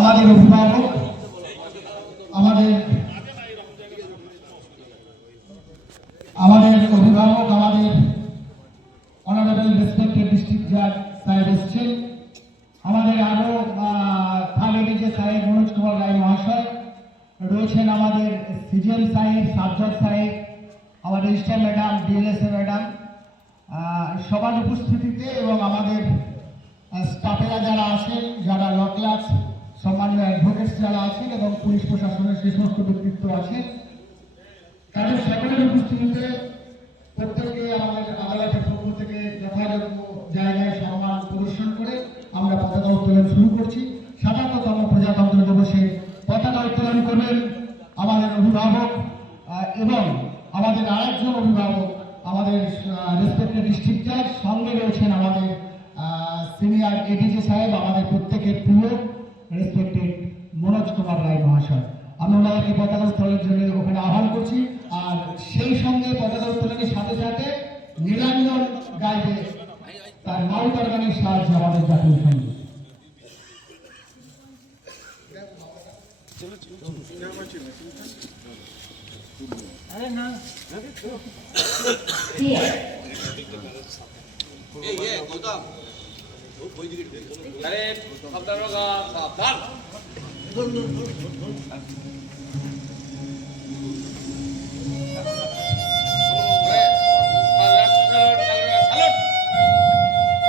আমাদের অভিভাবক, আমাদের অনারেবল রেসপেক্টেড ডিস্ট্রিক্ট জাজ সাহেব এসছেন, আমাদের আরো থার্ড এডিজে সাহেব মনোজ কুমার রায় মহাশয় রয়েছেন, আমাদের সিজিএম সাহেব, সাজ্জাদ সাহেব, আমাদের রেজিস্ট্রার ম্যাডাম, ডিএলএসএ ম্যাডাম, সবার উপস্থিতিতে এবং আমাদের স্টাফেরা যারা আছেন, যারা ল ক্লাস সম্মানীয় অ্যাডভোকেটস যারা আছেন এবং পুলিশ প্রশাসনের যে সমস্ত ব্যক্তিত্ব আছেন, তাদের সকলের উপস্থিতিতে প্রত্যেককে আমাদের আদালতের পক্ষ থেকে যথাযথ জায়গায় সম্মান প্রদর্শন করে আমরা পতাকা উত্তোলন শুরু করছি। ৭৭তম প্রজাতন্ত্র দিবসে পতাকা উত্তোলন করবেন আমাদের অভিভাবক এবং আমাদের আরেকজন অভিভাবক, আমাদের রেসপেক্টেড ডিস্ট্রিক্ট জাজ, সঙ্গে রয়েছেন আমাদের সিনিয়র এডিজি সাহেব, আমাদের প্রত্যেকের প্রিয় রেসপেক্টেড মনোজ কুমার রায় মহাশয়। আমি ওনাদেরকে পতাকা উত্তোলনের জন্য ওখানে আহ্বান করছি। আর সেই সঙ্গে পতাকা উত্তোলনের সাথে সাথে নীলাঞ্জন গাইবে তার মাউথ অর্গানের সাহায্যে আমাদের জাতীয় সঙ্গীত।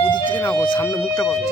ওদিক থেকে না, সামনে মুখটা পাবে।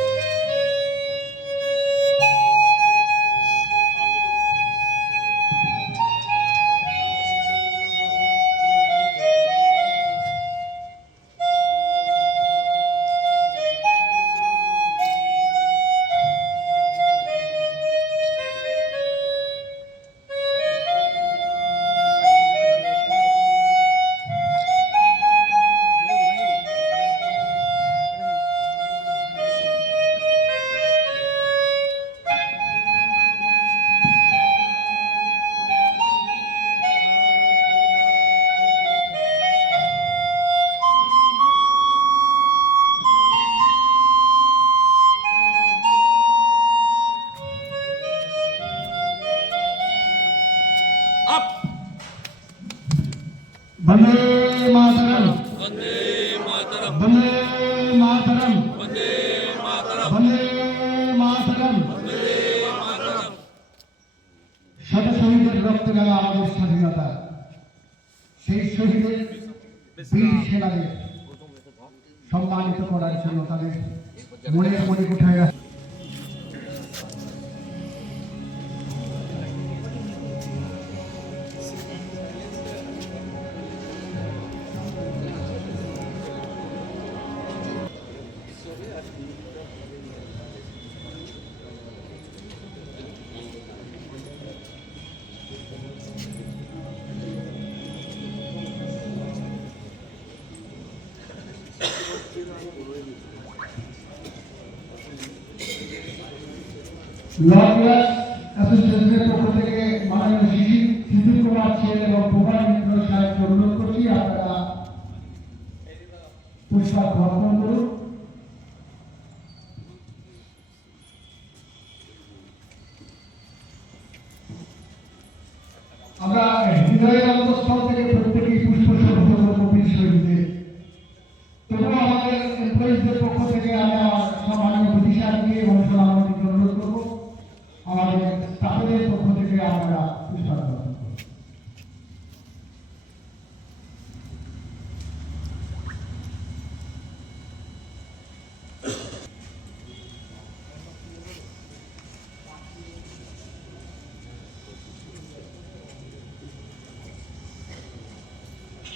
বন্দে মাতরম, वंदे मातरम, বন্দে মাতরম, वंदे मातरम, বন্দে মাতরম। वंदे मातरम। শত শহীদের রক্তে রাঙা আমাদের স্বাধীনতা, সেই শহীদের বীর সেনাদের সম্মানিত করার জন্য তাদের মনের মণিকোঠায় ল ক্লাস অ্যাসোসিয়েশনের পক্ষ থেকে মাননীয় শিশির কুমার ছেলে এবং প্রভার মিত্র সাহেবকে অনুরোধ করছি আপনারা পুষ্পা গ্রহণ করুন। আমরা হৃদয়ের অন্তঃস্থল থেকে প্রত্যেকেই পুষ্পস্তবক বীর শহীদদের। তবুও আমাদের এমপ্লয়িজদের পক্ষ থেকে আমি আমার সম্মানীয় প্রতিষ্ঠানকে এবং সভাপতিকে অনুরোধ করব আমাদের স্টাফের পক্ষ থেকে আমরা পুরস্কার গ্রহণ করব।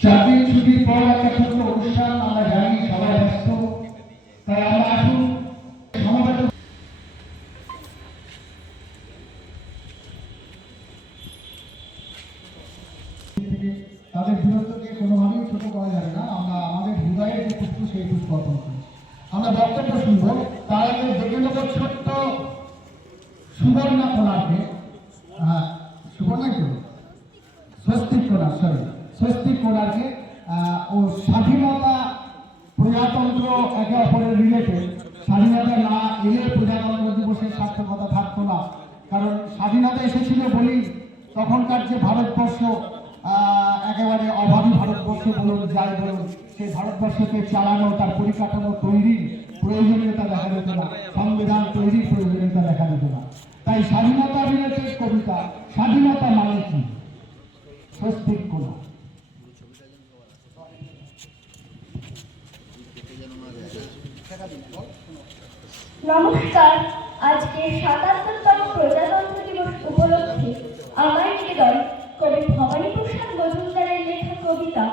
চাকরির ছুটির পর একটা ছোট্ট অনুষ্ঠান, আমরা জানি সবাই ব্যস্ত, তাই আমরা আসুন সমবেত তাদের বীরত্বকে কোনোভাবেই ছোট করা যাবে না। আমরা আমাদের হৃদয়ের যে পুষ্প সেই পুষ্প অর্পণ করি। আমরা বক্তব্য শুনবো, তার আগে দেখে নেব ছোট্ট সুবর্ণা কোনারকে, সুবর্ণা কি স্বস্তিক কোনার, স্বস্তিক কোনারকে। ও স্বাধীনতা প্রজাতন্ত্র একে অপরের রিলেটেড, স্বাধীনতা না এলে প্রজাতন্ত্র দিবসের সার্থকতা থাকতো না, কারণ স্বাধীনতা এসেছিল বলেই তখনকার যে ভারতবর্ষ একেবারে অভাবী ভারতবর্ষ বলুন যাই বলুন, সেই ভারতবর্ষকে চালানো, তার পরিকাঠামো তৈরির প্রয়োজনীয়তা দেখা যেত না, সংবিধান তৈরির প্রয়োজনীয়তা দেখা যেত না। তাই স্বাধীনতা রিলেটেড কবিতা, স্বাধীনতা মানে কি, স্বস্তিক কোনা। নমস্কার। আজকে ৭৭তম প্রজাতন্ত্র দিবস উপলক্ষে আমার নিবেদন কবি ভবানী প্রসাদ মজুমদারের লেখা কবিতা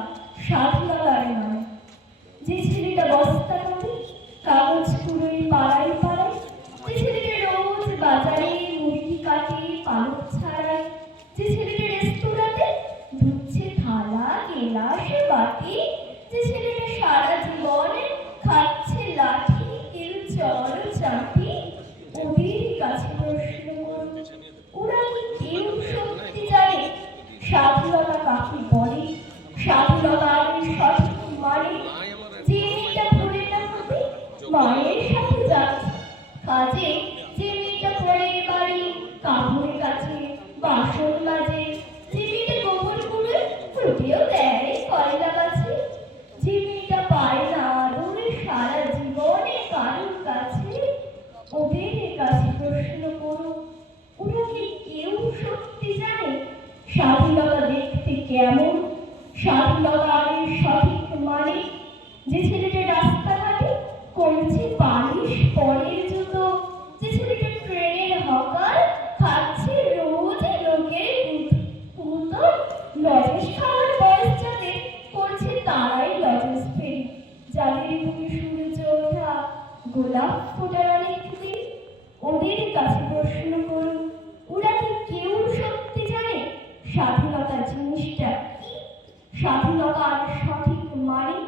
স্বাধীনতার নামে। যে ছেলেটা বস্তা কাটে, কাগজ কুড়োয় পাড়ায় পাড়ায়, যে ছেলেটা রোজ বাজারে মুরগি কাটে পালক ছাড়ায়, যে ছেলেটা রেস্তোরাঁতে ধুচ্ছে থালা গেলাস বাটি, যে ছেলেটা সারা জীবনে খাচ্ছে লাঠি কেউ চর চাটি, ওদের কাছে প্রশ্ন করুন, ওরা কি কেউ সত্যি জানে স্বাধীনতা কাকে বলে, স্বাধীনতার সঠিক মানে? যে মেয়েটা ভোরে না হবে মায়ের সাথে যাচ্ছে কাজে, যে মেয়েটা পরের বাড়ি কাপড়ের কাছে বাসন মাজে, যে মেয়েটা গোবর কুড়ে ফুটেও দেয় কয়লা গাছে, যে মেয়েটা পায় না আদরে সারা জীবনে কারোর কাছে, ওদের কাছে প্রশ্ন করো, ওরা কি কেউ সত্যি জানে স্বাধীনতা দেখতে কেমন, স্বাধীনতার সঠিক মানে? যে ছেলেটা রাস্তাঘাটে করছে পালিশ পরের জুতো, যে ছেলেটা ট্রেনের হকার খাচ্ছে রোজ লোকের কুতো, লজেস খাওয়ার বয়স যাদের করছে তারাই লজেস ফেরি, যাদের বুকে সূর্য ওঠা গোলাপ ফোটার অনেক দিন, ওদের কাছে প্রশ্ন করুন, ওরা কি কেউ সত্যি জানে স্বাধীনতা জিনিসটা কি, স্বাধীনতার সঠিক মানে?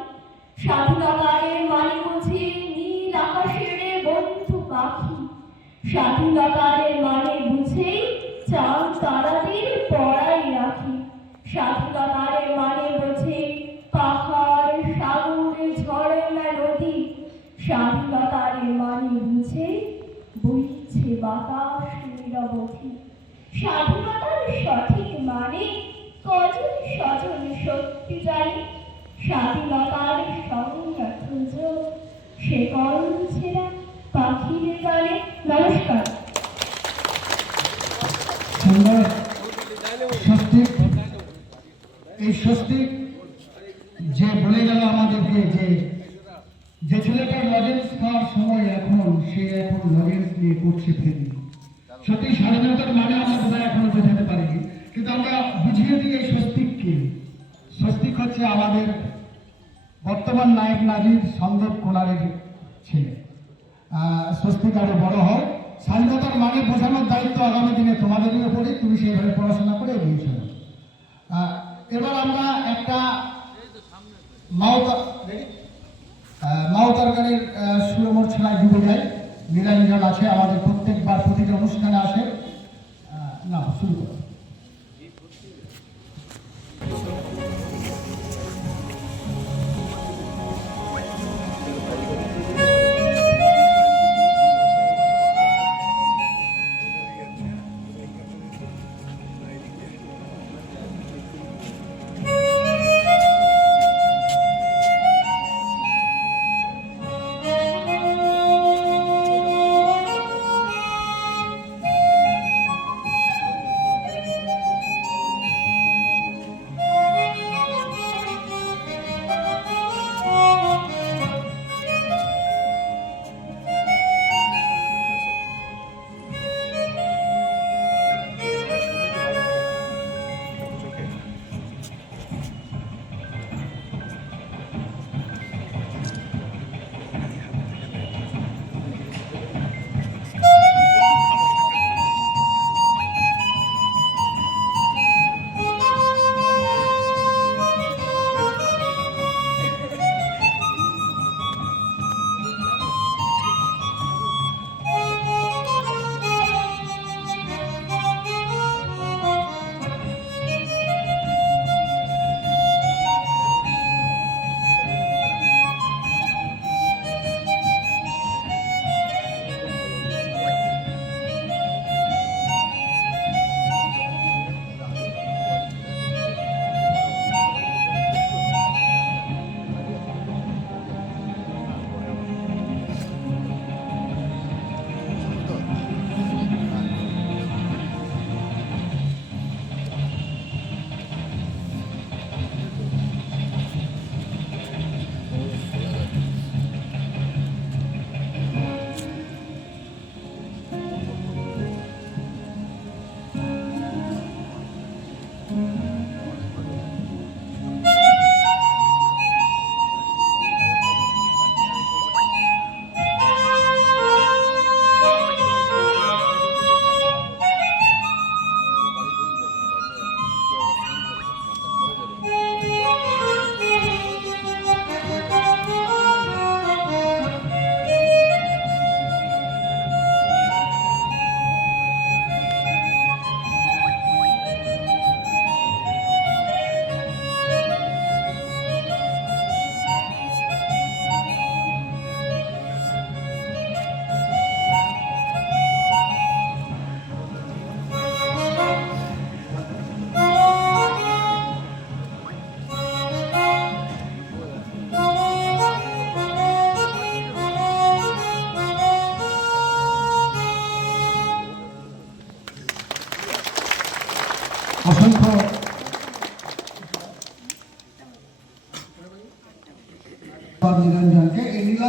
স্বাধীনতার মানে বুঝি নীল আকাশের বন্ধু পাখি, স্বাধীনতার মানে বুঝেই চাঁদ তারাদের পড়াই রাখি, স্বাধীনতার মানে বুঝে পাহাড় সাগর ঝর্ণা নদী, স্বাধীনতার মানে বুঝে বইছে বাতাস নিরবধি। স্বাধীনতার সঠিক মানে কজন স্বজন সত্যি জানে, স্বাধীনতার সংজ্ঞা খুঁজো সে করণ ছেড়া পাখির গানে। নমস্কার। সুন্দর স্বস্তিক, এই স্বস্তিক যে বলে গেল আমাদেরকে যে ছেলেটা লজেন্স খাওয়ার সময় এখন সে এখন লজেন্স নিয়ে করছে ফেরি। সত্যি স্বাধীনতার মানে আমরা বোধহয় এখনো বোঝাতে পারিনি, কিন্তু আমরা বুঝিয়ে দিই এই স্বস্তিককে। স্বস্তিক হচ্ছে আমাদের বর্তমান নায়ক নাজির সন্দীপ কুমারের ছেলে। স্বস্তিক আরো বড় হয়, স্বাধীনতার মানে বোঝানোর দায়িত্ব আগামী দিনে তোমাদেরই উপরে, তুমি সেইভাবে পড়াশোনা করে এগিয়ে চলো। এবার আমরা একটা মাওতার সুরমোর ছেলায় ডুবে যাই। নিরঞ্জন আছে আমাদের প্রত্যেকবার প্রতিটা অনুষ্ঠানে আসে। না শুরু করো।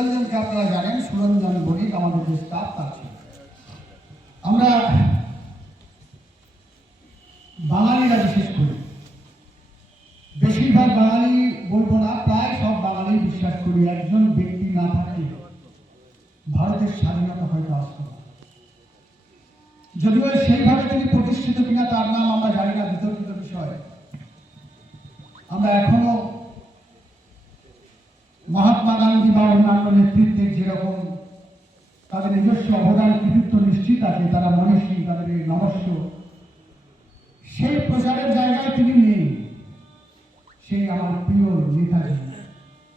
সুরঞ্জনকে আপনারা জানেন, সুরঞ্জন বণিক আমাদের যে স্টাফ তার ছিল। আমরা বাঙালিরা বিশেষ করে, বেশিরভাগ বাঙালি বলবো না, প্রায় সব বাঙালি বিশ্বাস করি একজন ব্যক্তি না থাকলে ভারতের স্বাধীনতা হয়তো আসতো না। যদিও সেইভাবে তিনি প্রতিষ্ঠিত কিনা তার নাম আমরা জানি না, বিতর্কিত বিষয়। আমরা এখনো মহাত্মা গান্ধী বা অন্যান্য নেতৃত্বের যেরকম তাদের নিজস্ব অবদান কৃতিত্ব নিশ্চিত আছে, তারা মনীষী, তাদের এই নমস্য, সেই প্রচারের জায়গায় তিনি নেই। সেই আমার প্রিয় নেতাজি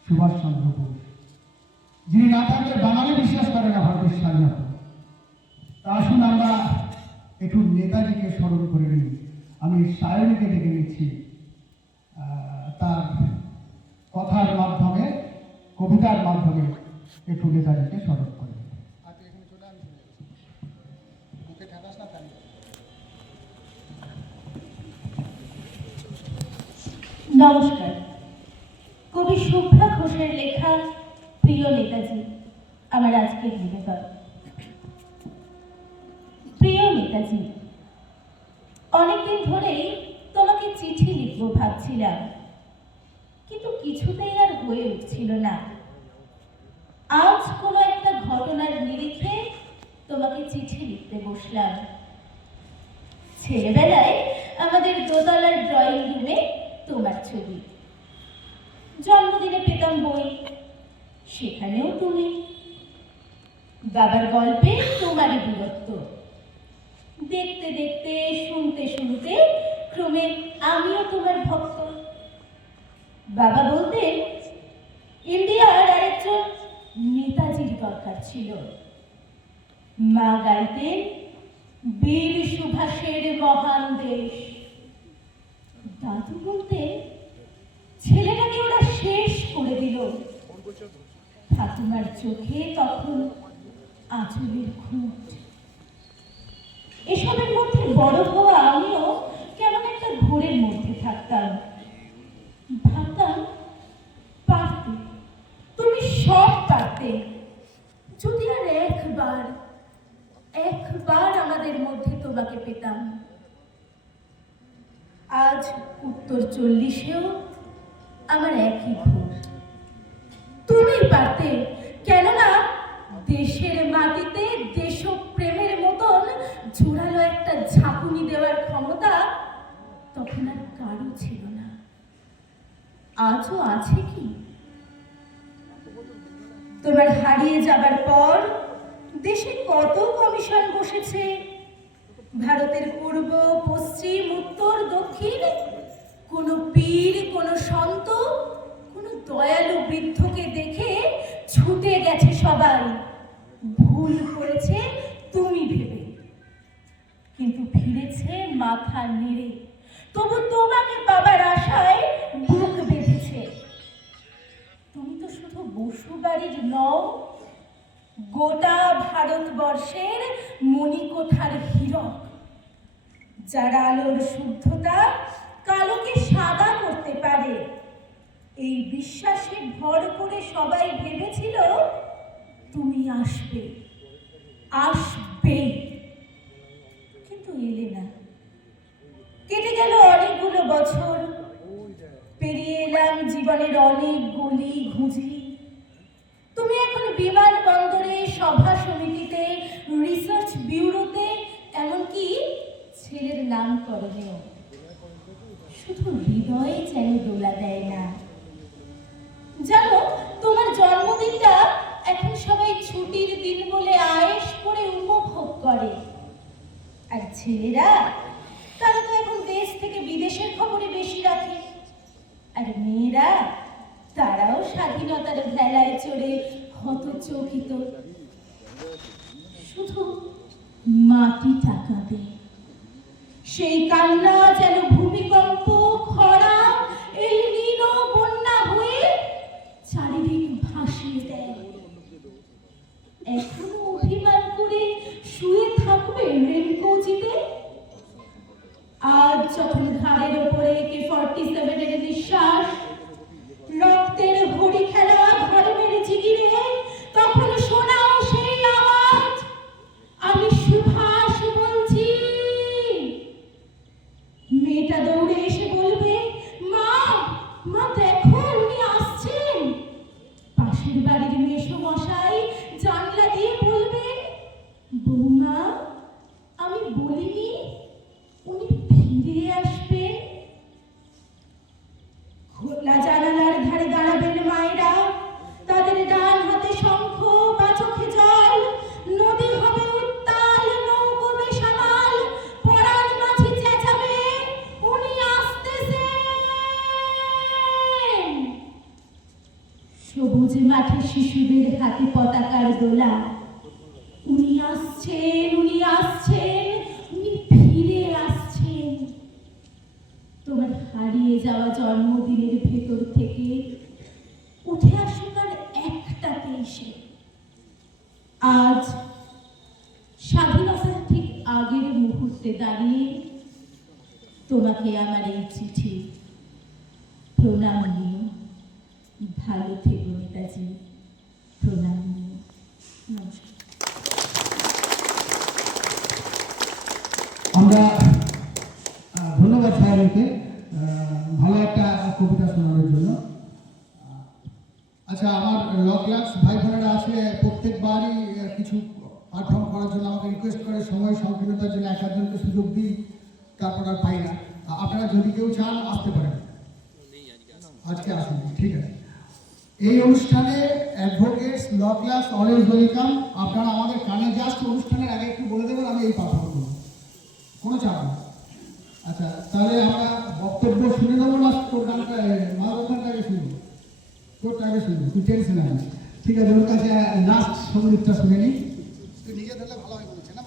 সুভাষচন্দ্র বোস, যিনি না থাকলে বাঙালি বিশ্বাস করে না ভারতের স্বাধীনতা। তা আসুন আমরা একটু নেতাজিকে স্মরণ করে নিই। আমি সায়নীকে ডেকে নিচ্ছি তার কথার মাধ্যমে, কবিতার মাধ্যমে একটু নেতাজিকে স্মরণ করে। নমস্কার। কবি শুভ্রা ঘোষের লেখা প্রিয় নেতাজি আমার আজকের নিবেদন। প্রিয় নেতাজি, অনেকদিন ধরেই তোমাকে চিঠি লিখব ভাবছিলাম, কিন্তু কিছুতেই আর হয়ে উঠছিল না। আজ কোনো একটা ঘটনার নিরিখে তোমাকে চিঠি লিখতে বসলাম। ছেলেবেলায় আমাদের দোতলার ড্রয়িং রুমে তোমার ছবি, জন্মদিনে পেতাম বই, সেখানেও তুমি। বাবার গল্পে তোমারই বীরত্ব। দেখতে দেখতে, শুনতে শুনতে ক্রমে আমিও তোমার ভক্ত। বাবা বলতেন ইন্ডিয়ার আরেকজন নেতাজির দরকার ছিল। মা গাইতেন বীর সুভাষের মহান দেশ। দাদু বলতেন ছেলেটাকে ওরা শেষ করে দিল। ঠাকুমার চোখে তখন আঁচলের খুঁট। এসবের মধ্যে বড় হওয়া আমিও কেমন একটা ঘোরের মধ্যে থাকতাম। ভাবতাম পারতে, তুমি সব পারতে, যদি আর একবার আমাদের মধ্যে তোমাকে পেতাম। আজ উত্তর 40-এও আমার একই ঘোর। তুমি পারতে, কেননা দেশের মাটিতে দেশপ্রেমের মতন জোরালো একটা ঝাঁকুনি দেওয়ার ক্ষমতা তখন আর কারো ছিল না। আজও আছে কি? তোমার হারিয়ে যাবার পর দেশে কত কমিশন বসেছে, ভারতের পূর্ব, পশ্চিম, উত্তর, দক্ষিণ। কোনো পীর, কোনো সন্ত, কোনো দয়ালু বৃদ্ধকে দেখে ছুটে গেছে সবাই। ভুল করেছে তুমি ভেবে, কিন্তু ফিরেছে মাথা নেড়ে। তবু তোমাকে পাবার আশায় বুক বেঁধেছে। তুমি তো শুধু বসু বাড়ির নও, গোটা ভারতবর্ষের মণিকোঠার হীরক, যার আলোর শুদ্ধতা কালোকে সাদা করতে পারে। এই বিশ্বাসে ভর করে সবাই ভেবেছিল তুমি আসবে, কিন্তু এলে না। কেটে গেল অনেকগুলো বছর, পেরিয়ে এলাম জীবনের অনেক গলি ঘুঁজি। তুমি এখন বিমানবন্দরে, সভা সমিতিতে, রিসার্চ ব্যুরোতে, এমনকি ছেলের নামকরণেও। শুধু হৃদয়ে যেন দোলা দেয় না। জানো, তোমার জন্মদিনটা এখন সবাই ছুটির দিন বলে আয়েশ করে উপভোগ করে। আর ছেলেরা, তারা তো এখন দেশ থেকে বিদেশের খবরে বেশি রাখে। আর মেয়েরা, তারাও স্বাধীনতার ভেলায় চড়ে হতচকিত। শুধু মাটি টাকাতে সেই কান্না যেন ভূমিকম্প, খরা, এল নিনো, বন্যা হয়ে চারিদিক ভাসিয়ে দেয়। এখনো অভিমান করে শুয়ে থাকবে রেলকোচিতে? আজ যখন ঘাড়ের ওপরে AK-47 এর নিঃশ্বাস, রক্তের ঘড়ি খেলা ধর্মের জিগিরে দোলা। উনি আসছেন, উনি আসছেন, উনি ফিরে আসছেন। তোমার হারিয়ে যাওয়া জন্মদিনের ভেতর থেকে উঠে আসুক আর একটাতে এসে। আজ স্বাধীনতার ঠিক আগের মুহূর্তে দাঁড়িয়ে তোমাকে আমার এই চিঠি। প্রণাম নিও, ভালো থেকো নেতাজি, প্রণাম নিও। নমস্কার। আমরা ধন্যবাদ সাহেবকে ভালো একটা কবিতা শোনানোর জন্য। আচ্ছা, আমার ল ক্লাস ভাই বোনেরা আছে, প্রত্যেকবারই কিছু পারফর্ম করার জন্য আমাকে রিকোয়েস্ট করে, সময় সংকীর্ণতার জন্য এক একজনকে সুযোগ দিই, তারপর আর পাই না। আপনারা যদি কেউ চান আসতে পারেন, আজকে আসুন, ঠিক আছে। এই অনুষ্ঠানে অ্যাডভোকেটস ল ক্লাস অলওয়েজ ওয়েলকাম। আপনারা আমাদের কানে জাস্ট অনুষ্ঠানের আগে একটু বলে দেবেন, আমি এই পারফর্ম করব, কোনো চাপ নেই। আচ্ছা, তাহলে আমরা বক্তব্য শুনে নেবো না? তোর গানটা মালখানটাকে শুনবো, তোরটাকে শুনবো, তুই টেনশন আনিস। ঠিক আছে, ওর কাছে লাস্ট সঙ্গীতটা শুনে নিই। তুই নিজে ধরলে ভালো হয় বলছে না?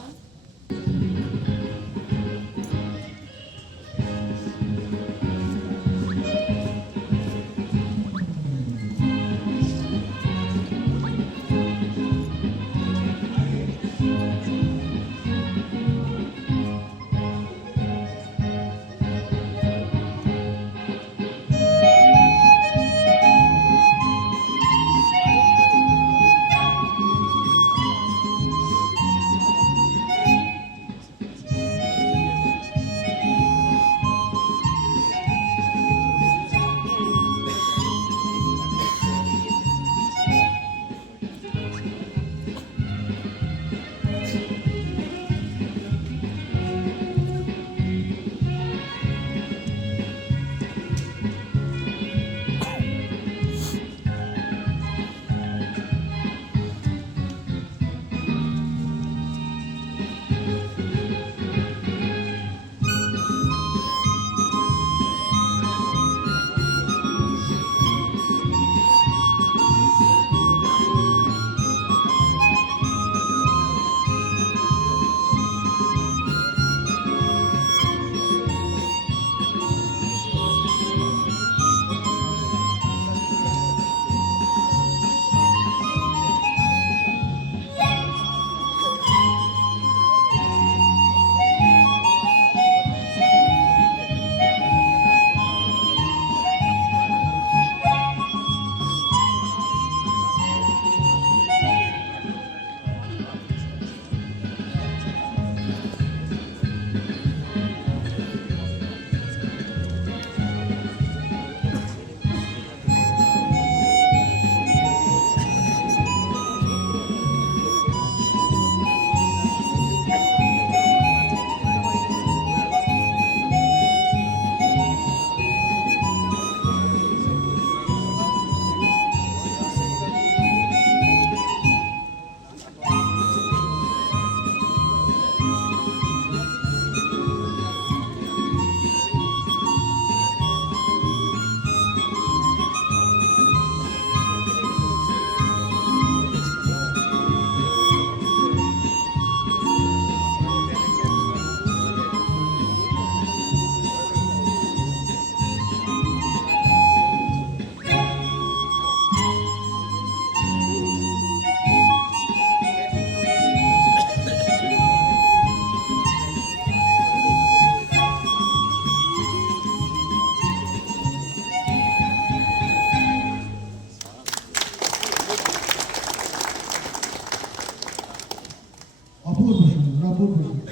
অপূর্ব সুন্দর, অপূর্ব সুন্দর।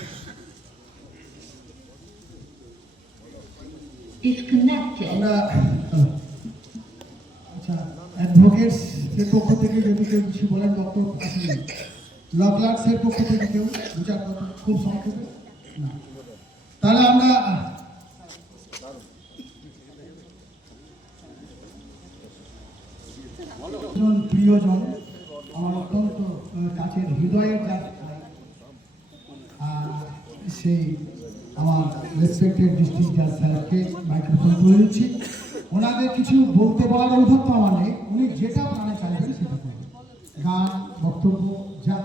আমরা আচ্ছা, অ্যাডভোকেটস এর পক্ষ থেকে যদি কেউ কিছু বলেন, বক্তব্য আসলে ল ক্লার্কস এর পক্ষ থেকে কেউ দু চার কথা খুব সংক্ষেপে না, তাহলে আমরা প্রিয়জন, আমার অত্যন্ত কাছের হৃদয়ের যার, সেই আমার রেসপেক্টেড ডিস্ট্রিক্ট জাজ স্যারকে মাইক্রোফোন তুলে দিচ্ছি। ওনাদের কিছু বলতে বলার ঔদ্ধত্য আমার নেই, উনি যেটা প্রাণে চাইবেন সেটা করবেন। গান বক্তব্য যা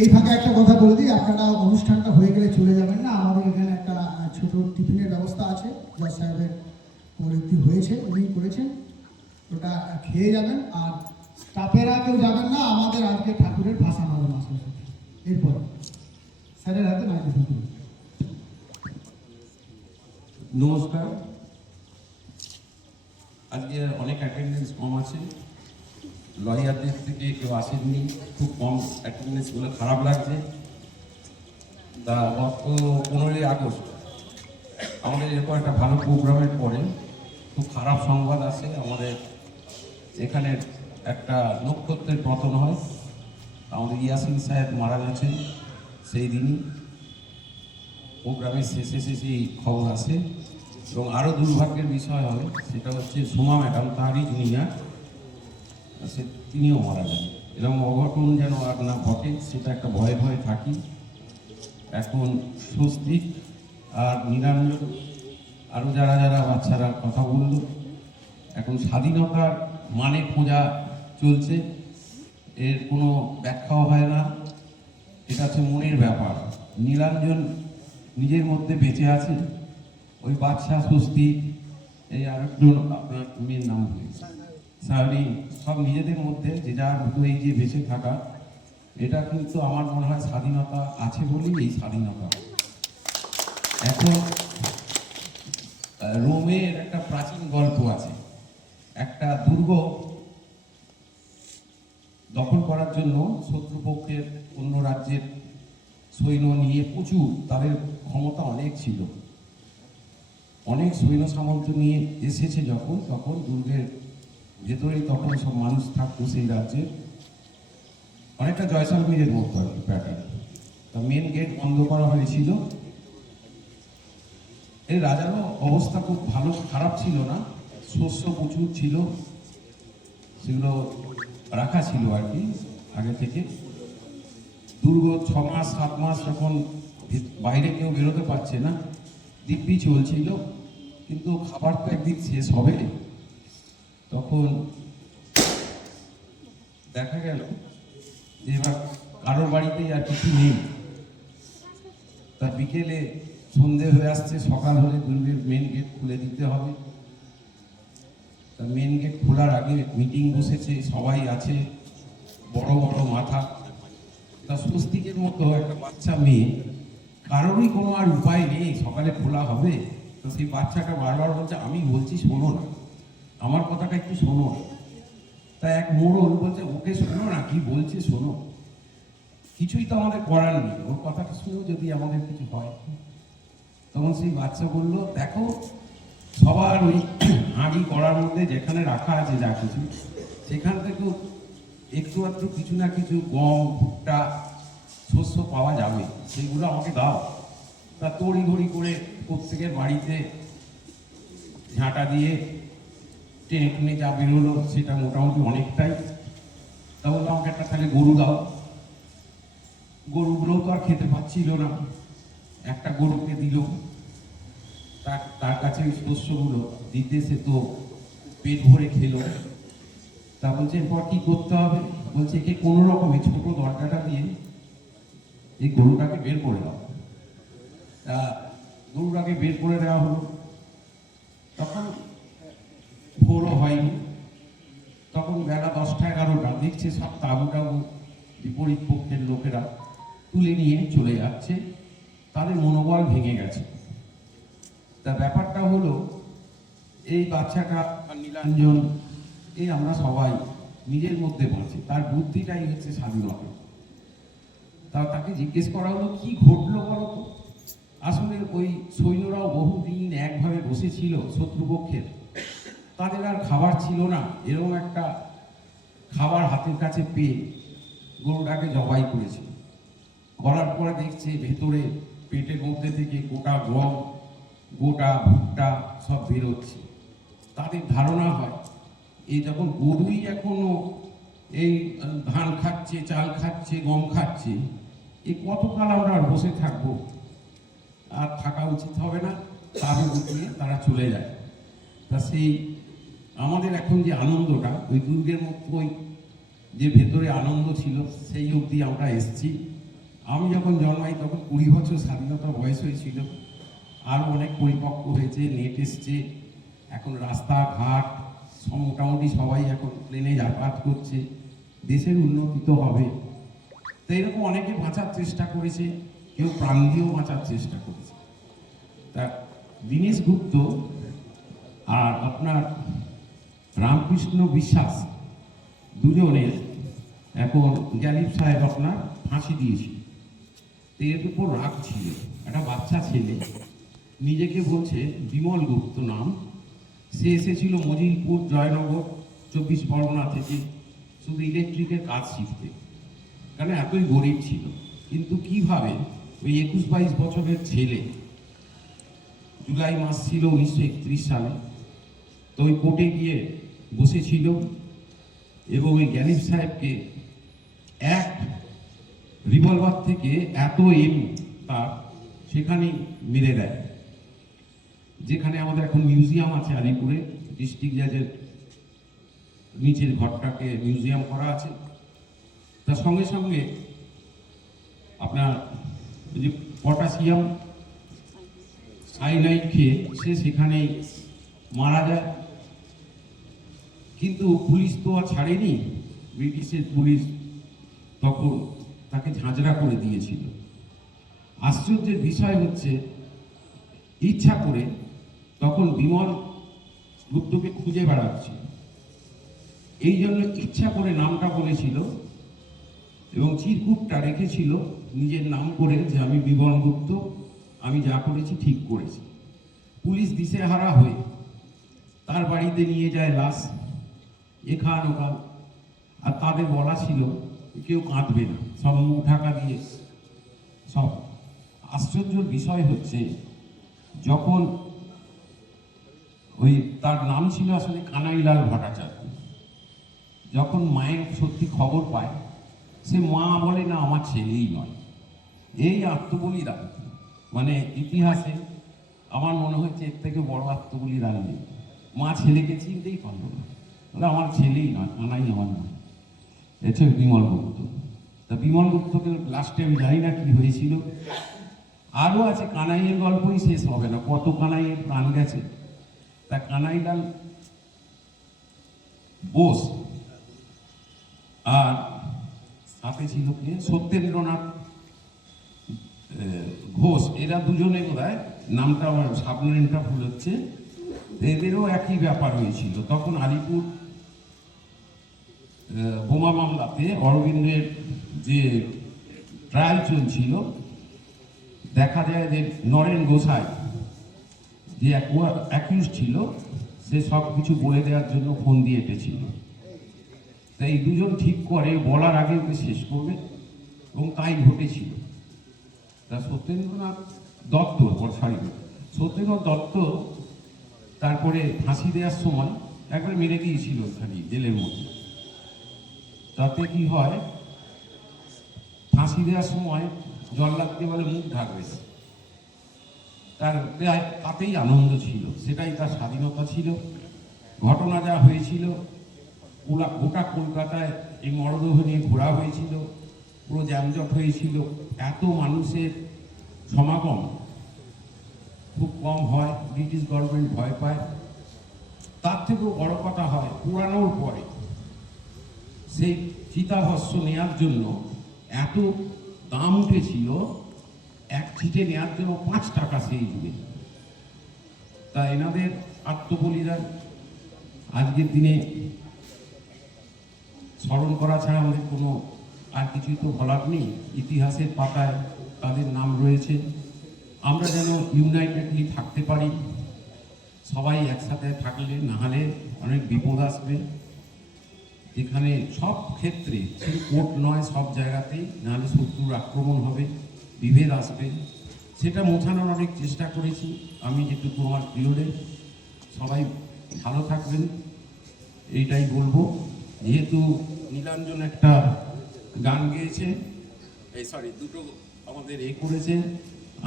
এই ফাঁকে একটা কথা বলে দিই, আপনারা অনুষ্ঠানটা হয়ে গেলে চলে যাবেন না। আমাদের এখানে একটা ছোট টিফিনের ব্যবস্থা আছে, জজ সাহেবের পরিণতি হয়েছে, উনি করেছেন, ওটা খেয়ে যাবেন। আর স্টাফেরা কেউ যাবেন না, আমাদের আজকে ঠাকুরের ভাসান হবে মাসের সাথে। এরপর স্যারের হাতে মাইক্রোফোন তুলুন। নমস্কার। আজকে অনেক অ্যাটেন্ডেন্স কম আছে, লয়ারদের থেকে কেউ আসেননি, খুব কম অ্যাটেন্ডেন্স বলে খারাপ লাগছে। তা গত 15ই আগস্ট আমাদের এরকম একটা ভালো প্রোগ্রামের পরে খুব খারাপ সংবাদ আসে, আমাদের এখানে একটা নক্ষত্রের পতন হয়। আমাদের ইয়াসিন সাহেব মারা গেছেন সেই দিনই, প্রোগ্রামের শেষেই খবর আসে। এবং আরও দুর্ভাগ্যের বিষয় হয়, সেটা হচ্ছে সোমা ম্যাডাম, তারই জুনিয়র, তিনিও মারা যান। এরকম অঘটন যেন আর না ঘটে, সেটা একটা ভয়ে ভয়ে থাকি। এখন স্বস্তিক আর নিরঞ্জন আরও যারা যারা বাচ্চারা কথা বলল, এখন স্বাধীনতার মানে খোঁজা চলছে, এর কোনো ব্যাখ্যাও হয় না, এটা হচ্ছে মনের ব্যাপার। নীলাঞ্জন নিজের মধ্যে বেঁচে আছে, ওই বাদশা স্বস্তি, এই আরেকজন আপনার মেয়ের নাম সাহরি, সব নিজেদের মধ্যে যে যার মতো এই যে বেঁচে থাকা, এটা কিন্তু আমার মনে হয় স্বাধীনতা আছে বলেই এই স্বাধীনতা। এখন রোমের একটা প্রাচীন গল্প আছে, একটা দুর্গ দখল করার জন্য শত্রুপক্ষের অন্য রাজ্যের সৈন্য নিয়ে প্রচুর, তাদের ক্ষমতা অনেক ছিল, অনেক সৈন্য সামন্ত নিয়ে এসেছে যখন, তখন দুর্গের ভেতরেই তখন সব মানুষ থাকতো সেই রাজ্যের, অনেকটা জয়সালমীরের মতো আর কি প্যাটার্ন। তা মেন গেট বন্ধ করা হয়েছিল। এই রাজারও অবস্থা খুব ভালো খারাপ ছিল না, শস্য প্রচুর ছিল, সেগুলো রাখা ছিল আর কি আগে থেকে। দুর্গ 6 মাস 7 মাস যখন বাইরে কেউ বেরোতে পারছে না, দিব্যি চলছিল, কিন্তু খাবার তো একদিন শেষ হবে। তখন দেখা গেল যে এবার কারোর বাড়িতেই আর কিছু নেই। তা বিকেলে সন্ধে হয়ে আসছে, সকাল হলে দুর্গের মেন গেট খুলে দিতে হবে। তা মেন গেট খোলার আগে মিটিং বসেছে, সবাই আছে, বড় বড় মাথা। তা স্বস্তিকের মতো একটা বাচ্চা মেয়ে, কারোরই কোনো আর উপায় নেই, সকালে খোলা হবে। তো সেই বাচ্চাটা বারবার বলছে, আমি বলছি শোনো না, আমার কথাটা একটু শোনো। তা এক মোড়ল বলছে, ওকে শোনো না, কি বলছে শোনো। কিছুই তো আমাদের করার নেই, ওর কথাটা শুনেও যদি আমাদের কিছু হয়। তখন সেই বাচ্চা বললো, দেখো সবার ওই হাঁড়ি করার মধ্যে যেখানে রাখা আছে যা কিছু, সেখান থেকেও একটু আধটু কিছু না কিছু গম, ভুট্টা, শস্য পাওয়া যাবে, সেইগুলো আমাকে দাও। তা তড়িঘড়ি করে প্রত্যেকের বাড়িতে ঝাঁটা দিয়ে টেনে টেনে যা বেরোলো, সেটা মোটামুটি অনেকটাই। তা বললো, আমাকে একটা তাহলে গরু দাও। গরুগুলোও তো আর খেতে পাচ্ছিল না, একটা গরুকে দিল। তার কাছে ওই শস্যগুলো দিতে, সে তো পেট ভরে খেলো। তা বলছে, এরপর কি করতে হবে? বলছে, একে কোনো রকমে ছোট দরজাটা দিয়ে এই গরুটাকে বের করে দাও। তা গরুটাকে বের করে দেওয়া হলো। তখন ভোরও হয়নি, তখন বেলা 10টা-11টা, দেখছে সব তাবু টাবু বিপরীত পক্ষের লোকেরা তুলে নিয়ে চলে যাচ্ছে, তাদের মনোবল ভেঙে গেছে। তা ব্যাপারটা হলো, এই বাচ্চাটা নীলাঞ্জন, এই আমরা সবাই নিজের মধ্যে বাঁচি, তার বুদ্ধিটাই হচ্ছে স্বাধীনতা। তাকে জিজ্ঞেস করা হলো, কি ঘটলো বলো তো। আসলে ওই সৈন্যরাও বহুদিন একভাবে বসেছিল শত্রুপক্ষের, তাদের আর খাবার ছিল না, এরকম একটা খাবার হাতের কাছে পেয়ে গরুটাকে জবাই করেছে। করার পরে দেখছে ভেতরে পেটের মধ্যে থেকে গোটা গম, গোটা ভুট্টা সব বেরোচ্ছে। তাদের ধারণা হয়, এই যখন গরুই এখনো এই ধান খাচ্ছে, চাল খাচ্ছে, গম খাচ্ছে, এই কতকাল আমরা আর বসে থাকবো, আর থাকা উচিত হবে না। তাদের উঠিয়ে তারা চলে যায়। তা সেই আমাদের এখন যে আনন্দটা ওই দুর্গের মতোই যে ভেতরে আনন্দ ছিল সেই অবধি আমরা এসেছি। আমি যখন জন্মাই তখন 20 বছর স্বাধীনতা বয়স হয়েছিল, আর অনেক পরিপক্ক হয়েছে, নেট এসছে, এখন রাস্তাঘাট মোটামুটি সবাই এখন প্লেনে যাতায়াত করছে, দেশের উন্নতি তো হবে। তো এরকম অনেকে বাঁচার চেষ্টা করেছে, কেউ প্রাণ দিয়েও বাঁচার চেষ্টা করেছে। তা দীনেশ গুপ্ত আর আপনার রামকৃষ্ণ বিশ্বাস দুজনের এখন গালিব সাহেব আপনার ফাঁসি দিয়েছিল। তো এর উপর রাগ ছিল, একটা বাচ্চা ছেলে নিজেকে বলছে বিমল গুপ্ত নাম, সে এসেছিল মজিলপুর জয়নগর 24 পরগনা থেকে শুধু ইলেকট্রিকের কাজ শিখতে, কারণ এতই গরিব ছিল। কিন্তু কিভাবে ওই 21-22 বছরের ছেলে, জুলাই মাস ছিল 1931 সালে, তো ওই কোর্টে গিয়ে বসেছিল এবং ওই গালিব সাহেবকে এক রিভলভার থেকে এত তার সেখানেই মেরে দেয়। যেখানে আমাদের এখন মিউজিয়াম আছে আলিপুরে, ডিস্ট্রিক্ট জাজের নিচের ঘরটাকে মিউজিয়াম করা আছে। তার সঙ্গে সঙ্গে আপনার ওই যে পটাশিয়াম সাইনাইড খেয়ে সে সেখানেই মারা যায়। কিন্তু পুলিশ তো আর ছাড়েনি, ব্রিটিশের পুলিশ তখন তাকে ঝাঁঝরা করে দিয়েছিল। আশ্চর্যের বিষয় হচ্ছে ইচ্ছা করে তখন বিমল গুপ্তকে খুঁজে বেড়াচ্ছিল, এই জন্য ইচ্ছা করে নামটা বলেছিল এবং চিরকুটটা রেখেছিল নিজের নাম করে যে আমি বিমল গুপ্ত, আমি যা করেছি ঠিক করেছি। পুলিশ দিশেহারা হয়ে তার বাড়িতে নিয়ে যায় লাশ, এখান ওখান, আর তাদের বলা ছিল কেউ কাঁদবে না, সব মুখ ঢাকা দিয়ে সব। আশ্চর্যের বিষয় হচ্ছে যখন ওই তার নাম ছিল আসলে কানাইলাল ভট্টাচার্য, যখন মায়ের সত্যি খবর পায় সে মা বলে না আমার ছেলেই নয়। এই আত্মবলিদান মানে ইতিহাসে আমার মনে হচ্ছে এর থেকে বড় আত্মবলিদান নেই। মা ছেলেকে চিনতেই পারলো না, বলে আমার ছেলেই নয়, কানাই আমার নয়। এটা বিমল গুপ্ত। তা বিমল গুপ্তকে লাস্টে আমি জানি না কি হয়েছিল, আরও আছে কানাইয়ের গল্পই শেষ হবে না, কত কানাইয়ের প্রাণ গেছে। তা কানাইলাল বোস আর সাথে ছিল কে সত্যেন্দ্রনাথ ঘোষ, এরা দুজনে বোধহয় নামটা আমার সাবনেমটা ভুল হচ্ছে, এদেরও একই ব্যাপার হয়েছিল। তখন আলিপুর বোমা মামলাতে অরবিন্দের যে ট্রায়াল চলছিল, দেখা যায় যে নরেন গোসাই যে অ্যাকিউজ ছিল সে সব কিছু বলে দেওয়ার জন্য ফোন দিয়ে এঁটেছিল। তাই এই দুজন ঠিক করে বলার আগে ওকে শেষ করবে এবং তাই ঘটেছিল। তা সত্যেন্দ্রনাথ দত্ত সত্যেন্দ্রনাথ দত্ত তারপরে ফাঁসি দেওয়ার সময় একবার মেরে দিয়েছিল ওখানে জেলের মধ্যে। তাতে কি হয়, ফাঁসি দেওয়ার সময় জল লাগতে বলে মুখ ঢাকবে, তার তাতেই আনন্দ ছিল, সেটাই তার স্বাধীনতা ছিল। ঘটনা যা হয়েছিল গোটা কলকাতায় এই মরদেহ নিয়ে ঘোরা হয়েছিল, পুরো যানজট হয়েছিল, এত মানুষের সমাগম খুব কম হয়, ব্রিটিশ গভর্নমেন্ট ভয় পায়। তার থেকেও বড় কথা হয় পুরানোর পরে সেই চিতাভস্য নেওয়ার জন্য এত দাম উঠেছিল, এক চিঠে নেওয়ার জন্য 5 টাকা সেই যুগে। তা এনাদের আত্মবলিদান আজকের দিনে স্মরণ করা ছাড়া আমাদের কোনো আর কিছুই তো বলার নেই। ইতিহাসের পাতায় তাদের নাম রয়েছে। আমরা যেন ইউনাইটেডলি থাকতে পারি, সবাই একসাথে থাকলে, না হলে অনেক বিপদ আসবে। যেখানে সব ক্ষেত্রে শুধু কোর্ট নয়, সব জায়গাতেই নাহলে শত্রুর আক্রমণ হবে, বিভেদ আসবে। সেটা মোছানোর অনেক চেষ্টা করেছি আমি, যেটুকু আমার পিরিয়ডে। সবাই ভালো থাকবেন এইটাই বলবো। যেহেতু নীলাঞ্জন একটা গান গেয়েছে, দুটো আমাদের করেছে,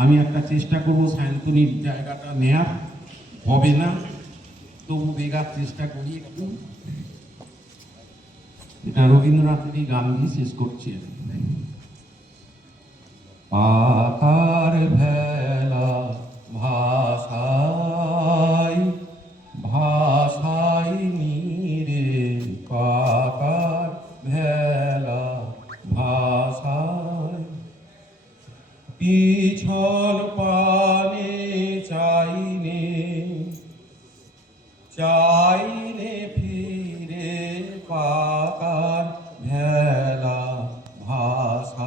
আমি একটা চেষ্টা করবো সায়ন্তনীর জায়গাটা নেয়ার, হবে না তবু বেগার চেষ্টা করি একটু। এটা রবীন্দ্রনাথেরই গান দিয়ে শেষ করছি। পাতার ভেলা ভাষাই ভাষাই নীরে, পাতার ভেলা ভাষাই পিছল পানে চাইনে চাইনে ফিরে, পাতার ভেলা ভাষাই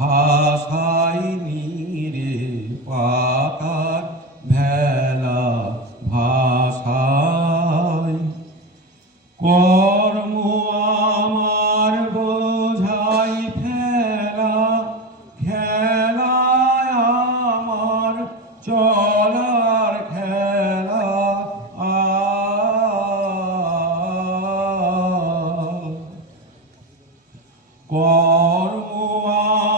ভাষাই নীরে, পাতার ভেলা ভাষাই কর্ম আমার বোঝাই ফেলা, খেলায় আমার চলার খেলা কর্ম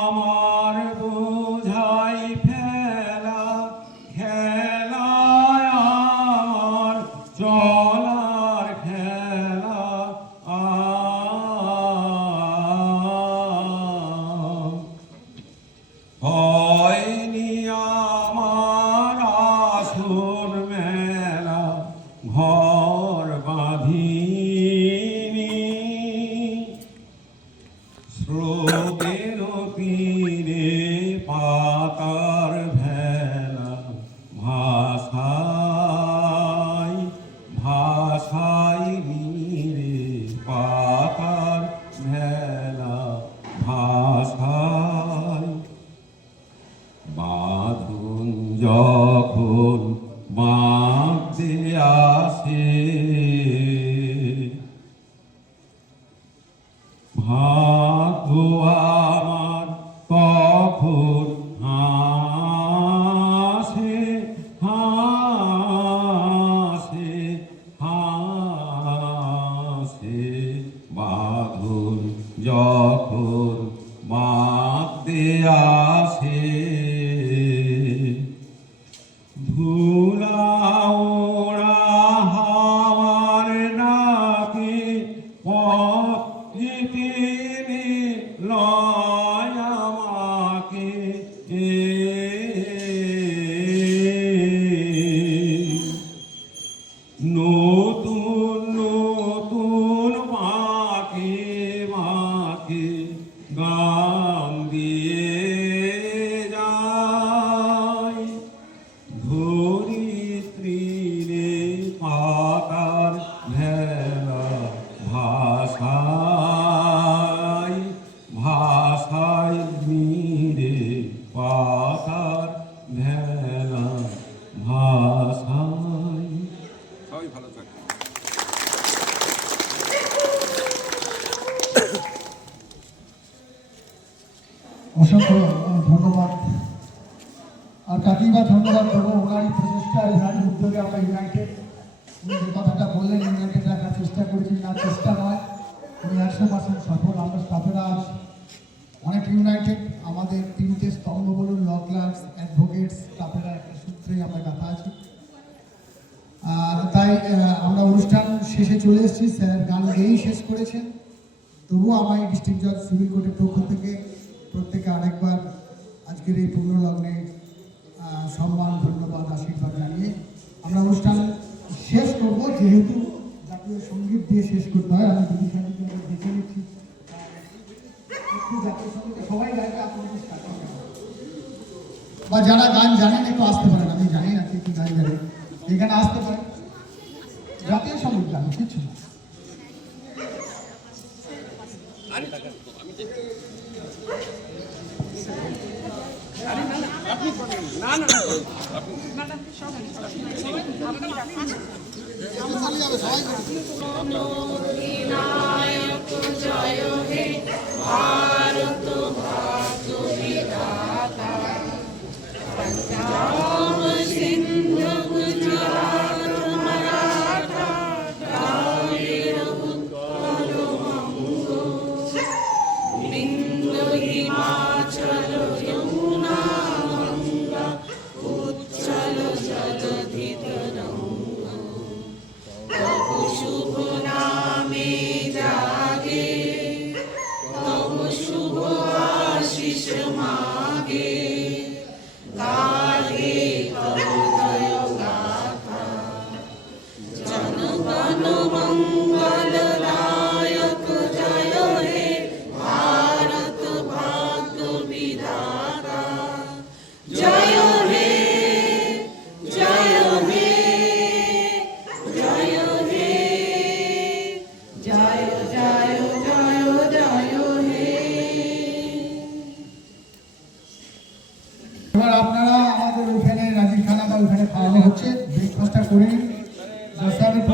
আমার বোঝাই ফেলা, খেলায় আমার চলার খেলা হয়নি আমার আসন মেলা, ঘর বাঁধিনি স্রোতের তীরে, পাতার ভেলা ভাষাই ভাষাই নীরে, পাতার ভেলা ভাষাই বাঁধন যখন বাঁধতে আসে, ভাগ্য আমার তখন হাসে হাসে হাসে, বাঁধন যখন বাঁধতে আসে, ধুলা ওড়া হাওয়ার নাকে পথে টেনে লয় আমাকে, নতুন নতুন মাকে মাকে গান দিয়ে যায়, ধরিত্রীরে পাতার ভেলা ভাষাই ভাষাই নীরে, পাতার ভেলা ভাষাই। সবাই ভালো থাকে। অসংখ্য ধন্যবাদ। আর কাকেই বা ধন্যবাদ দেবো, ওনারই প্রচেষ্টায় ওনারই উদ্যোগে আমরা ইউনাইটেড, উনি যে কথাটা বললেন ইউনাইটেড রাখার চেষ্টা করেছি, না চেষ্টা নয়, উনি 100% সফল। আমরা স্টাফেরা আজ অনেক ইউনাইটেড, আমাদের তিনটে স্তম্ভ বলুন, ল ক্লার্কস, অ্যাডভোকেটস, স্টাফেরা একটা সূত্রেই আমরা গাথা আছি। তাই আমরা অনুষ্ঠান শেষে চলে এসেছি, স্যার গান গেয়েই শেষ করেছেন। তবুও আমায় ডিস্ট্রিক্ট জজ সিভিল কোর্টের পক্ষ থেকে প্রত্যেকে আরেকবার আজকের এই পুণ্যলগ্নে সম্মান, ধন্যবাদ, আশীর্বাদ জানিয়ে আমরা অনুষ্ঠান শেষ করব। যেহেতু জাতীয় সঙ্গীত দিয়ে শেষ করতে হয়, আমি দিদিখানিকে দেখে নিচ্ছি একটু জাতীয় সঙ্গীতে সবাই গাইবে, আপনাদের স্টার্ট হবে বা যারা গান জানেন একটু আসতে পারেন। আমি জানি না কি কি গান জানেন, এখানে আসতে পারেন। জাতীয় সঙ্গীত গান কিছু না। অধিনায়ক জয় হে ভারত ভাগ্য বিধাতা, पंजाब सिंध गुजरात मराठा द्राविड़ उत्कल बंग, बिंदु हिमाचल यमुना गंगा उच्चल जलधि तरंग। ব্রেকফাস্টটা করে স্যারের